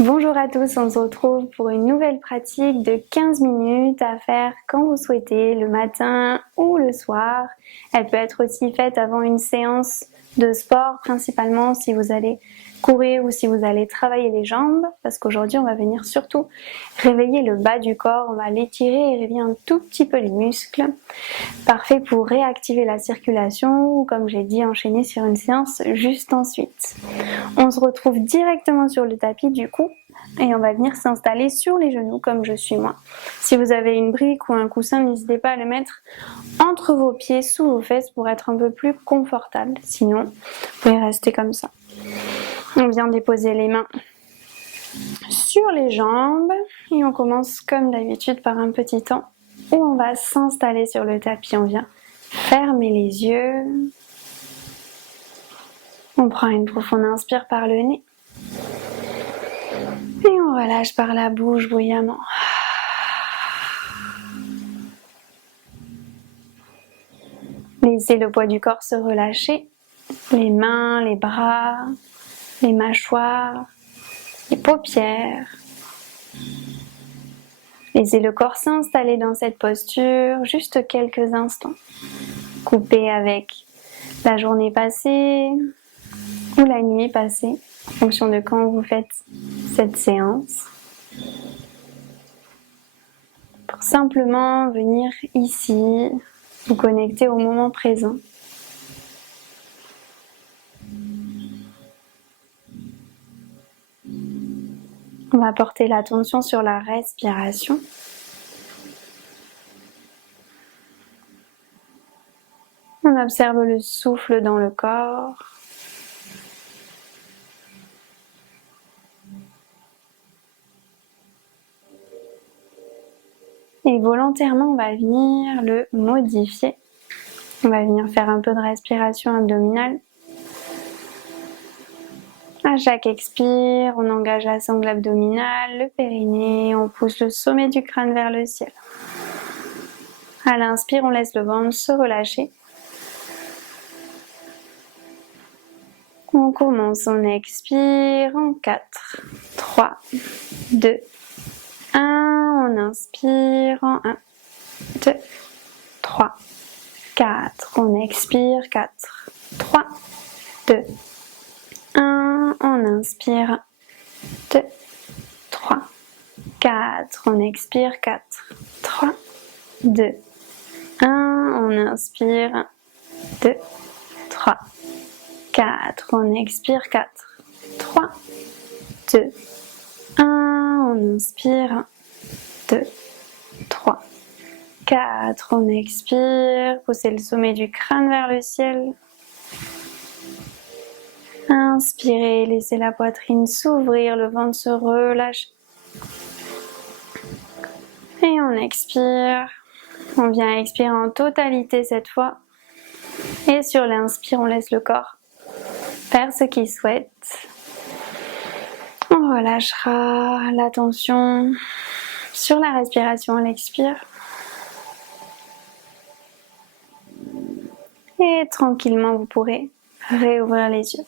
Bonjour à tous, on se retrouve pour une nouvelle pratique de 15 minutes à faire quand vous souhaitez, le matin ou le soir. Elle peut être aussi faite avant une séance de sport, principalement si vous allez courir ou si vous allez travailler les jambes, parce qu'aujourd'hui on va venir surtout réveiller le bas du corps, on va l'étirer et réveiller un tout petit peu les muscles. Parfait pour réactiver la circulation ou comme j'ai dit, enchaîner sur une séance juste ensuite. On se retrouve directement sur le tapis du coup et on va venir s'installer sur les genoux comme je suis moi. Si vous avez une brique ou un coussin, n'hésitez pas à le mettre entre vos pieds, sous vos fesses pour être un peu plus confortable. Sinon, vous pouvez rester comme ça. On vient déposer les mains sur les jambes et on commence comme d'habitude par un petit temps où on va s'installer sur le tapis. On vient fermer les yeux. On prend une profonde inspire par le nez. Et on relâche par la bouche bruyamment. Laissez le poids du corps se relâcher. Les mains, les bras, les mâchoires, les paupières. Laissez le corps s'installer dans cette posture juste quelques instants. Coupez avec la journée passée ou la nuit passée, en fonction de quand vous faites cette séance. Pour simplement venir ici, vous connecter au moment présent. On va porter l'attention sur la respiration. On observe le souffle dans le corps. Et volontairement, on va venir le modifier. On va venir faire un peu de respiration abdominale. À chaque expire, on engage la sangle abdominale, le périnée, on pousse le sommet du crâne vers le ciel. À l'inspire, on laisse le ventre se relâcher. On commence, on expire en 4, 3, 2, 1. On inspire en 1, 2, 3, 4. On expire 4, 3, 2, 1. On inspire 2, 3, 4. On expire 4, 3, 2, 1. On inspire 2, 3, 4. On expire 4, 3, 2, 1. On inspire 2, 3, 4. On expire. Poussez le sommet du crâne vers le ciel. Inspirez, laissez la poitrine s'ouvrir, le ventre se relâche. Et on expire. On vient expirer en totalité cette fois. Et sur l'inspire, on laisse le corps faire ce qu'il souhaite. On relâchera l'attention sur la respiration à l'expire. Et tranquillement, vous pourrez réouvrir les yeux.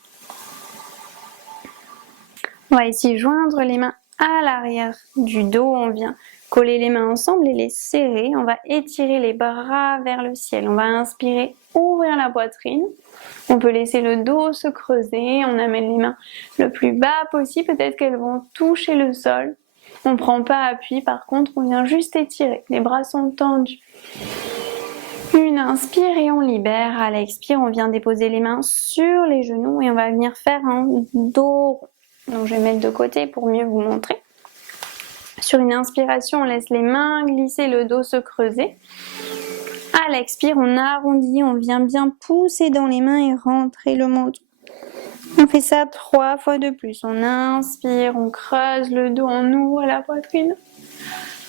On va ici joindre les mains à l'arrière du dos. On vient coller les mains ensemble et les serrer. On va étirer les bras vers le ciel. On va inspirer, ouvrir la poitrine. On peut laisser le dos se creuser. On amène les mains le plus bas possible. Peut-être qu'elles vont toucher le sol. On ne prend pas appui. Par contre, on vient juste étirer. Les bras sont tendus. Une inspire et on libère. À l'expire, on vient déposer les mains sur les genoux et on va venir faire un dos rond. Donc je vais mettre de côté pour mieux vous montrer. Sur une inspiration, on laisse les mains glisser, le dos se creuser. À l'expire, on arrondit, on vient bien pousser dans les mains et rentrer le menton. On fait ça 3 fois de plus. On inspire, on creuse le dos, on ouvre la poitrine.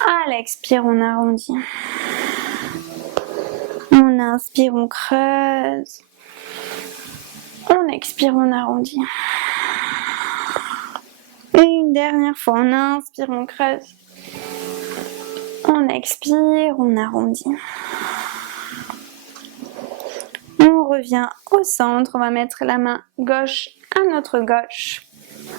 À l'expire, on arrondit. On inspire, on creuse. On expire, on arrondit. Et une dernière fois, on inspire, on creuse. On expire, on arrondit. On revient au centre, on va mettre la main gauche à notre gauche.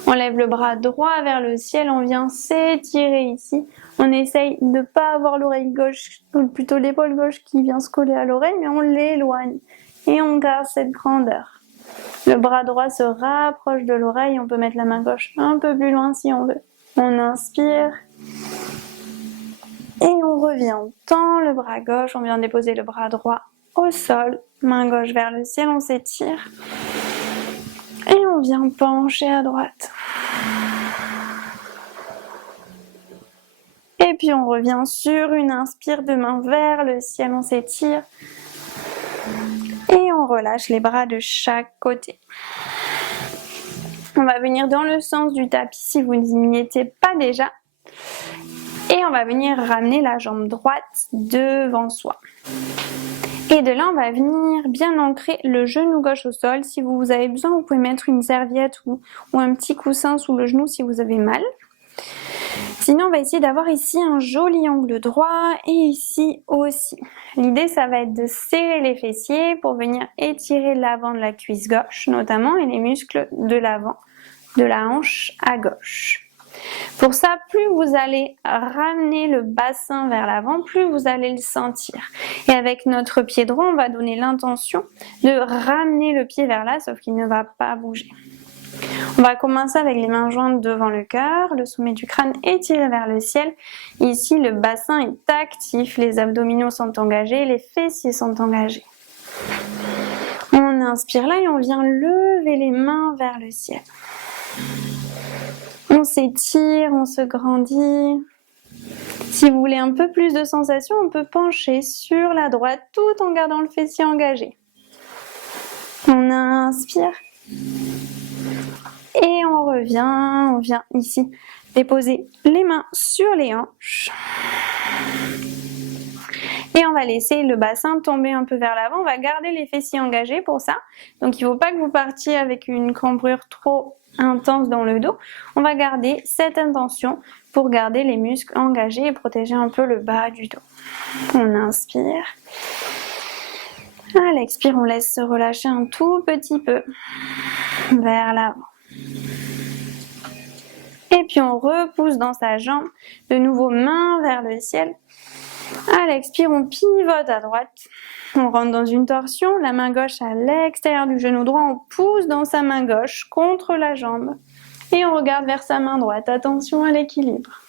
On lève le bras droit vers le ciel, on vient s'étirer ici. On essaye de ne pas avoir l'oreille gauche, ou plutôt l'épaule gauche qui vient se coller à l'oreille, mais on l'éloigne. Et on garde cette grandeur. Le bras droit se rapproche de l'oreille, on peut mettre la main gauche un peu plus loin si on veut. On inspire. Et on revient, on tend le bras gauche, on vient déposer le bras droit au sol, main gauche vers le ciel, on s'étire. Et on vient pencher à droite. Et puis on revient sur une inspire de main vers le ciel, on s'étire. Et on relâche les bras de chaque côté. On va venir dans le sens du tapis si vous n'y étiez pas déjà. Et on va venir ramener la jambe droite devant soi. Et de là, on va venir bien ancrer le genou gauche au sol. Si vous avez besoin, vous pouvez mettre une serviette ou un petit coussin sous le genou si vous avez mal. Sinon, on va essayer d'avoir ici un joli angle droit et ici aussi. L'idée, ça va être de serrer les fessiers pour venir étirer l'avant de la cuisse gauche notamment et les muscles de l'avant de la hanche à gauche. Pour ça, plus vous allez ramener le bassin vers l'avant, plus vous allez le sentir. Et avec notre pied droit, on va donner l'intention de ramener le pied vers là, sauf qu'il ne va pas bouger. On va commencer avec les mains jointes devant le cœur, le sommet du crâne étiré vers le ciel. Ici, le bassin est actif, les abdominaux sont engagés, les fessiers sont engagés. On inspire là et on vient lever les mains vers le ciel. On s'étire, on se grandit. Si vous voulez un peu plus de sensation, on peut pencher sur la droite tout en gardant le fessier engagé. On inspire. Et on vient ici déposer les mains sur les hanches. Et on va laisser le bassin tomber un peu vers l'avant. On va garder les fessiers engagés pour ça. Donc il ne faut pas que vous partiez avec une cambrure trop intense dans le dos. On va garder cette intention pour garder les muscles engagés et protéger un peu le bas du dos. On inspire. À l'expire, on laisse se relâcher un tout petit peu vers l'avant. Et puis on repousse dans sa jambe, de nouveau main vers le ciel. À l'expire, on pivote à droite. On rentre dans une torsion, la main gauche à l'extérieur du genou droit, on pousse dans sa main gauche contre la jambe. Et on regarde vers sa main droite, attention à l'équilibre.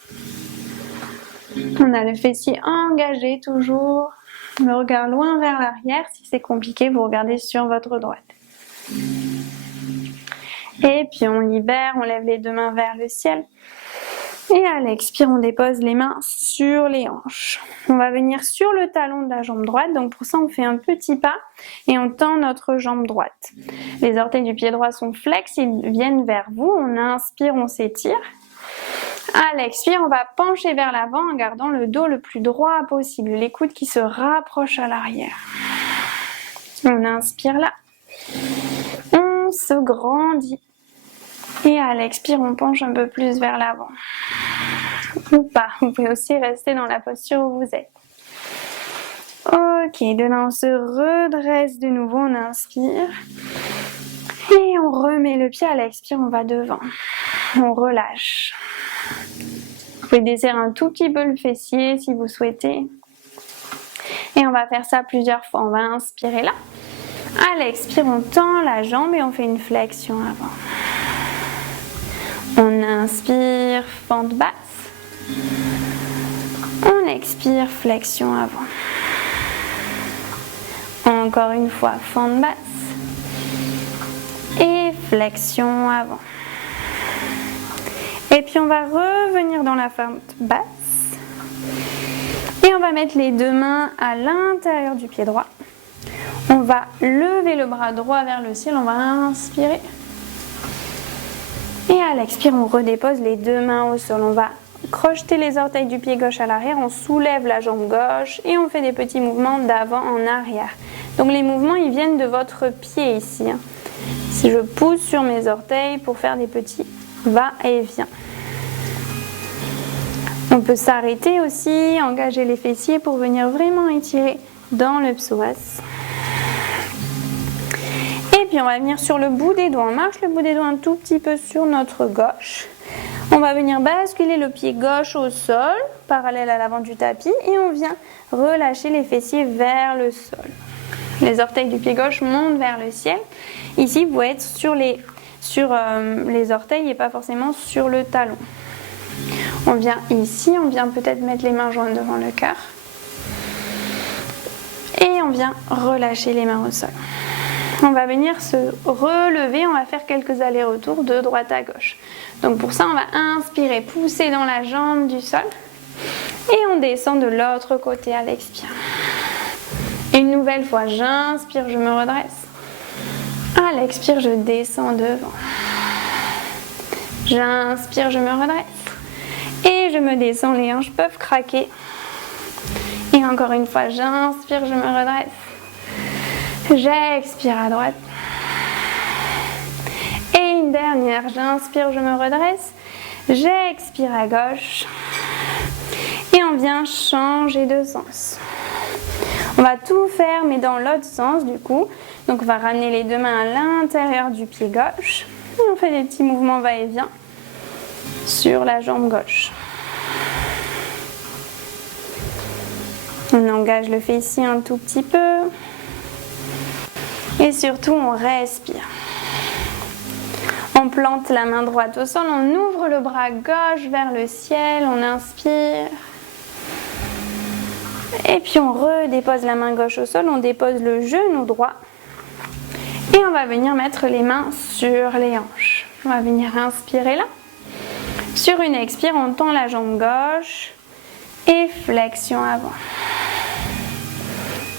On a le fessier engagé toujours, le regard loin vers l'arrière. Si c'est compliqué, vous regardez sur votre droite. Et puis on libère, on lève les deux mains vers le ciel. Et à l'expire, on dépose les mains sur les hanches. On va venir sur le talon de la jambe droite. Donc pour ça, on fait un petit pas et on tend notre jambe droite. Les orteils du pied droit sont flex, ils viennent vers vous. On inspire, on s'étire. À l'expire, on va pencher vers l'avant en gardant le dos le plus droit possible. Les coudes qui se rapprochent à l'arrière. On inspire là. On se grandit. Et à l'expire, on penche un peu plus vers l'avant. Ou pas, vous pouvez aussi rester dans la posture où vous êtes. Ok, de là on se redresse de nouveau, on inspire. Et on remet le pied à l'expire, on va devant. On relâche. Vous pouvez desserrer un tout petit peu le fessier si vous souhaitez. Et on va faire ça plusieurs fois. On va inspirer là. À l'expire, on tend la jambe et on fait une flexion avant. On inspire, fente basse. On expire, flexion avant. Encore une fois, fente basse. Et flexion avant. Et puis on va revenir dans la fente basse. Et on va mettre les deux mains à l'intérieur du pied droit. On va lever le bras droit vers le ciel. On va inspirer. Et à l'expire, on redépose les deux mains au sol. On va crocheter les orteils du pied gauche à l'arrière. On soulève la jambe gauche et on fait des petits mouvements d'avant en arrière. Donc les mouvements, ils viennent de votre pied ici. Si je pousse sur mes orteils pour faire des petits va-et-vient. On peut s'arrêter aussi, engager les fessiers pour venir vraiment étirer dans le psoas. Et puis on va venir sur le bout des doigts. On marche le bout des doigts un tout petit peu sur notre gauche. On va venir basculer le pied gauche au sol, parallèle à l'avant du tapis, et on vient relâcher les fessiers vers le sol. Les orteils du pied gauche montent vers le ciel. Ici, vous êtes sur les orteils et pas forcément sur le talon. On vient ici, on vient peut-être mettre les mains jointes devant le cœur. Et on vient relâcher les mains au sol. On va venir se relever, on va faire quelques allers-retours de droite à gauche. Donc pour ça, on va inspirer, pousser dans la jambe du sol. Et on descend de l'autre côté à l'expire. Et une nouvelle fois, j'inspire, je me redresse. À l'expire, je descends devant. J'inspire, je me redresse. Et je me descends, les hanches peuvent craquer. Et encore une fois, j'inspire, je me redresse. J'expire à droite. Et une dernière, j'inspire, je me redresse. J'expire à gauche. Et on vient changer de sens. On va tout faire, mais dans l'autre sens du coup. Donc on va ramener les deux mains à l'intérieur du pied gauche. Et on fait des petits mouvements va-et-vient sur la jambe gauche. On engage le fessier un tout petit peu. Et surtout, on respire. On plante la main droite au sol, on ouvre le bras gauche vers le ciel, on inspire. Et puis on redépose la main gauche au sol, on dépose le genou droit. Et on va venir mettre les mains sur les hanches. On va venir inspirer là. Sur une expire, on tend la jambe gauche et flexion avant.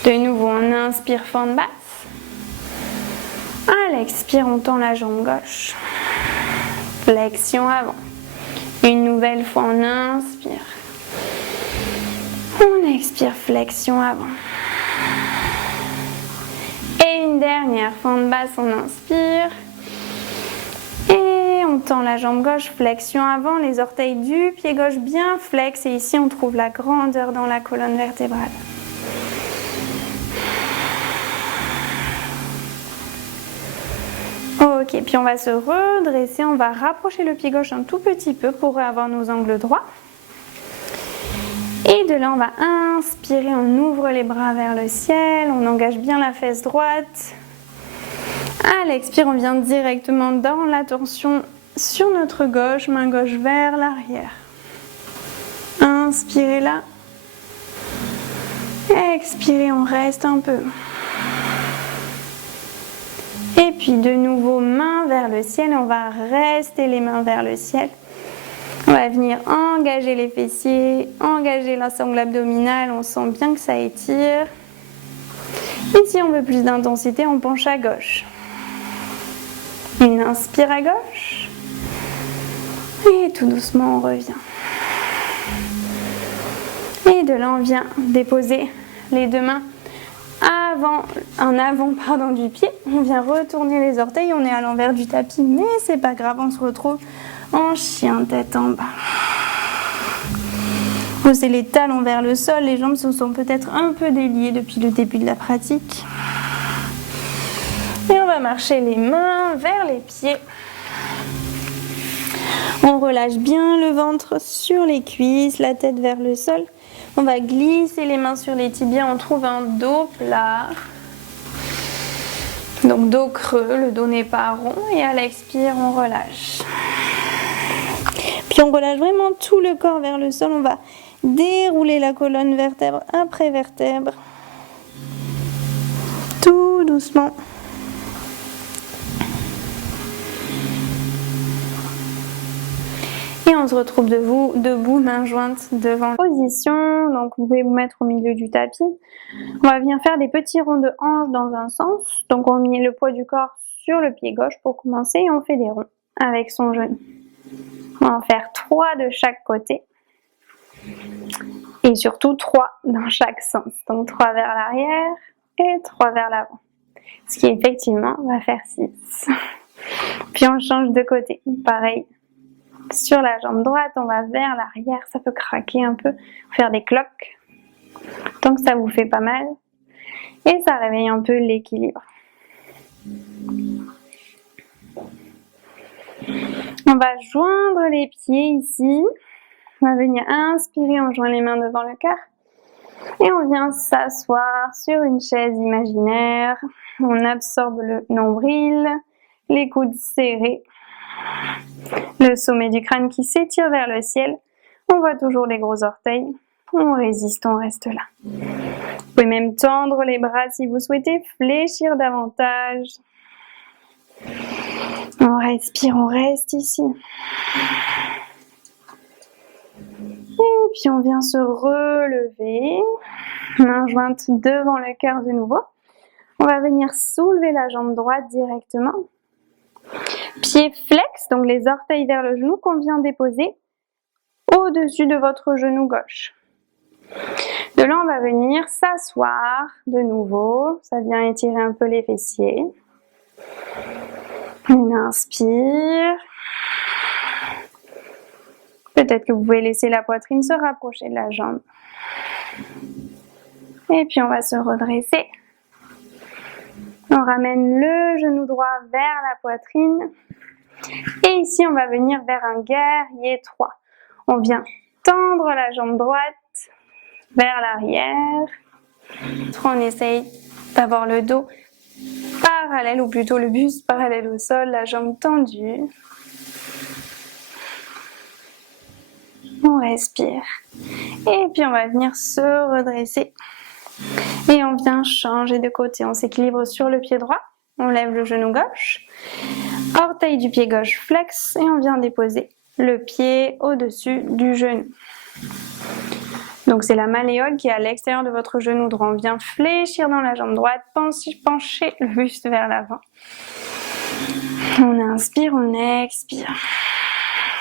De nouveau, on inspire, fente basse. À l'expire, on tend la jambe gauche. Flexion avant. Une nouvelle fois, on inspire. On expire, flexion avant. Et une dernière, fente basse, on inspire. Et on tend la jambe gauche, flexion avant, les orteils du pied gauche bien flex. Et ici, on trouve la grandeur dans la colonne vertébrale. Ok, puis on va se redresser, on va rapprocher le pied gauche un tout petit peu pour avoir nos angles droits. Et de là, on va inspirer, on ouvre les bras vers le ciel, on engage bien la fesse droite. À l'expire, on vient directement dans la torsion sur notre gauche, main gauche vers l'arrière. Inspirez là. Expirez, on reste un peu. Et puis de nouveau, main vers le ciel, on va rester les mains vers le ciel. On va venir engager les fessiers, engager la sangle abdominale, on sent bien que ça étire. Et si on veut plus d'intensité, on penche à gauche. Une inspire à gauche. Et tout doucement, on revient. Et de là, on vient déposer les deux mains en avant du pied. On vient retourner les orteils, on est à l'envers du tapis, mais c'est pas grave, on se retrouve en chien tête en bas. Posez les talons vers le sol, les jambes se sont peut-être un peu déliées depuis le début de la pratique. Et on va marcher les mains vers les pieds. On relâche bien le ventre sur les cuisses, la tête vers le sol. On va glisser les mains sur les tibias, on trouve un dos plat. Donc dos creux, le dos n'est pas rond et à l'expire, on relâche. Puis on relâche vraiment tout le corps vers le sol, on va dérouler la colonne vertèbre après vertèbre. Tout doucement. Et on se retrouve debout, mains jointes devant la position. Donc vous pouvez vous mettre au milieu du tapis. On va venir faire des petits ronds de hanches dans un sens. Donc on met le poids du corps sur le pied gauche pour commencer et on fait des ronds avec son genou. On va en faire 3 de chaque côté. Et surtout 3 dans chaque sens. Donc 3 vers l'arrière et 3 vers l'avant. Ce qui effectivement va faire 6. Puis on change de côté. Pareil. Sur la jambe droite, on va vers l'arrière, ça peut craquer un peu, faire des cloques, tant que ça vous fait pas mal. Et ça réveille un peu l'équilibre. On va joindre les pieds ici. On va venir inspirer, on joint les mains devant le cœur. Et on vient s'asseoir sur une chaise imaginaire. On absorbe le nombril, les coudes serrés, le sommet du crâne qui s'étire vers le ciel. On voit toujours les gros orteils. On résiste, on reste là. Vous pouvez même tendre les bras si vous souhaitez, fléchir davantage. On respire, on reste ici. Et puis on vient se relever, main jointe devant le cœur de nouveau. On va venir soulever la jambe droite directement. Pied flex, donc les orteils vers le genou qu'on vient déposer au-dessus de votre genou gauche. De là, on va venir s'asseoir de nouveau. Ça vient étirer un peu les fessiers. On inspire. Peut-être que vous pouvez laisser la poitrine se rapprocher de la jambe. Et puis on va se redresser. On ramène le genou droit vers la poitrine. Et ici, on va venir vers un guerrier 3. On vient tendre la jambe droite vers l'arrière. On essaye d'avoir le dos parallèle, ou plutôt le buste parallèle au sol, la jambe tendue. On respire. Et puis on va venir se redresser. Et on vient changer de côté. On s'équilibre sur le pied droit. On lève le genou gauche. Orteil du pied gauche flex. Et on vient déposer le pied au-dessus du genou. Donc c'est la malléole qui est à l'extérieur de votre genou droit. On vient fléchir dans la jambe droite, pencher le buste vers l'avant. On inspire, on expire.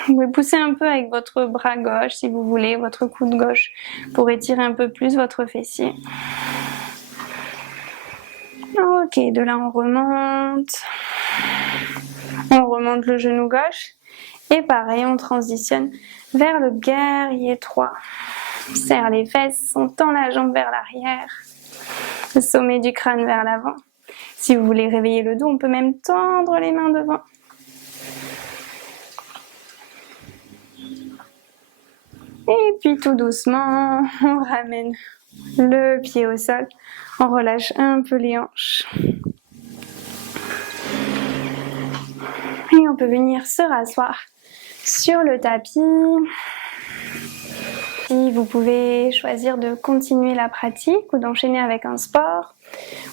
Vous pouvez pousser un peu avec votre bras gauche si vous voulez, votre coude gauche, pour étirer un peu plus votre fessier. Ok, de là on remonte. On remonte le genou gauche. Et pareil, on transitionne vers le guerrier 3. On serre les fesses, on tend la jambe vers l'arrière. Le sommet du crâne vers l'avant. Si vous voulez réveiller le dos, on peut même tendre les mains devant. Et puis tout doucement, on ramène le pied au sol. On relâche un peu les hanches. Et on peut venir se rasseoir sur le tapis. Si vous pouvez choisir de continuer la pratique ou d'enchaîner avec un sport,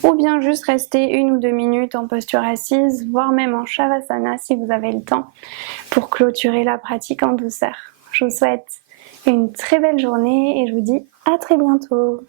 ou bien juste rester 1 ou 2 minutes en posture assise, voire même en Shavasana si vous avez le temps, pour clôturer la pratique en douceur. Je vous souhaite une très belle journée et je vous dis à très bientôt.